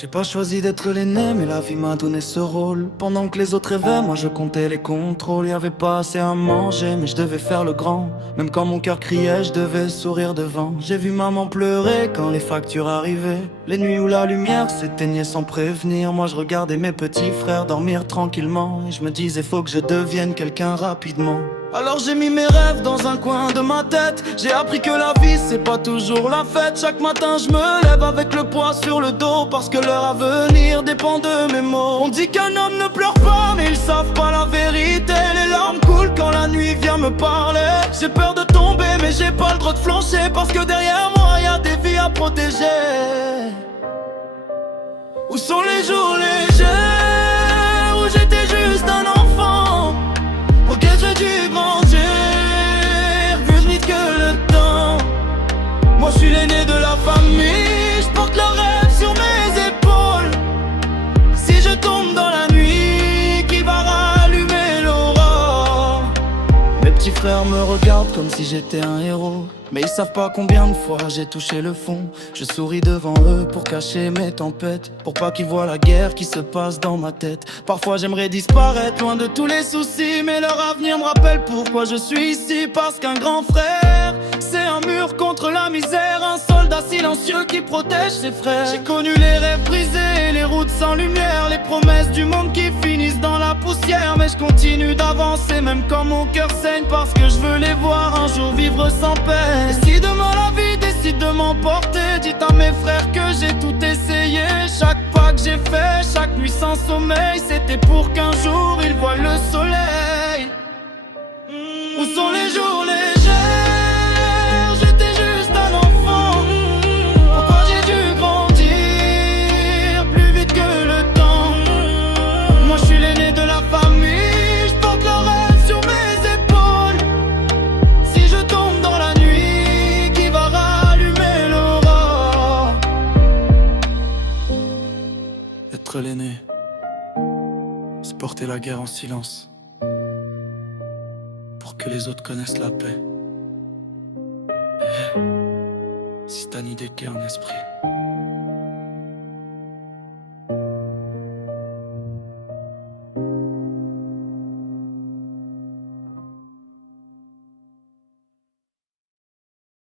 J'ai pas choisi d'être l'aîné, mais la vie m'a donné ce rôle. Pendant que les autres rêvaient, moi je comptais les contrôles. Y'avait pas assez à manger, mais je devais faire le grand. Même quand mon cœur criait, je devais sourire devant. J'ai vu maman pleurer quand les factures arrivaient. Les nuits où la lumière s'éteignait sans prévenir. Moi je regardais mes petits frères dormir tranquillement. Et je me disais faut que je devienne quelqu'un rapidement. Alors j'ai mis mes rêves dans un coin de ma tête. J'ai appris que la vie c'est pas toujours la fête. Chaque matin je me lève avec le poids sur le dos, parce que leur avenir dépend de mes mots. On dit qu'un homme ne pleure pas, mais ils savent pas la vérité. Les larmes coulent quand la nuit vient me parler. J'ai peur de tomber mais j'ai pas le droit de flancher, parce que derrière moi y a des vies à protéger. Où sont les jours légers où j'étais juste un enfant, auquel j'ai dû grandir, plus vite que le temps. Moi je suis l'aîné de la famille, je porte le rêve sur mes épaules. Si je tombe dans la nuit, qui va rallumer l'aurore? Mes petits frères me regardent comme si j'étais un héros, mais ils savent pas combien de fois j'ai touché le fond. Je souris devant eux pour cacher mes tempêtes, pour pas qu'ils voient la guerre qui se passe dans ma tête. Parfois j'aimerais disparaître loin de tous les soucis, mais leur avenir me rappelle pourquoi je suis ici. Parce qu'un grand frère, c'est un mur contre la misère, un soldat silencieux qui protège ses frères. J'ai connu les rêves brisés, les routes sans lumière, les promesses du monde qui finissent dans la poussière. Mais je continue d'avancer même quand mon cœur saigne, parce que je veux les voir un jour vivre sans peine. Et si demain la vie décide de m'emporter, dites à mes frères que j'ai tout essayé. Chaque pas que j'ai fait, chaque nuit sans sommeil, c'était pour qu'un jour ils voient le soleil. Où sont les jours légers? J'étais juste un enfant, pourquoi j'ai dû grandir plus vite que le temps? Moi je suis l'aîné de la famille, je porte le rêve sur mes épaules. Si je tombe dans la nuit, qui va rallumer l'aurore? Être l'aîné, c'est porter la guerre en silence, pour que les autres connaissent la paix. Si t'as une idée de guerre en esprit,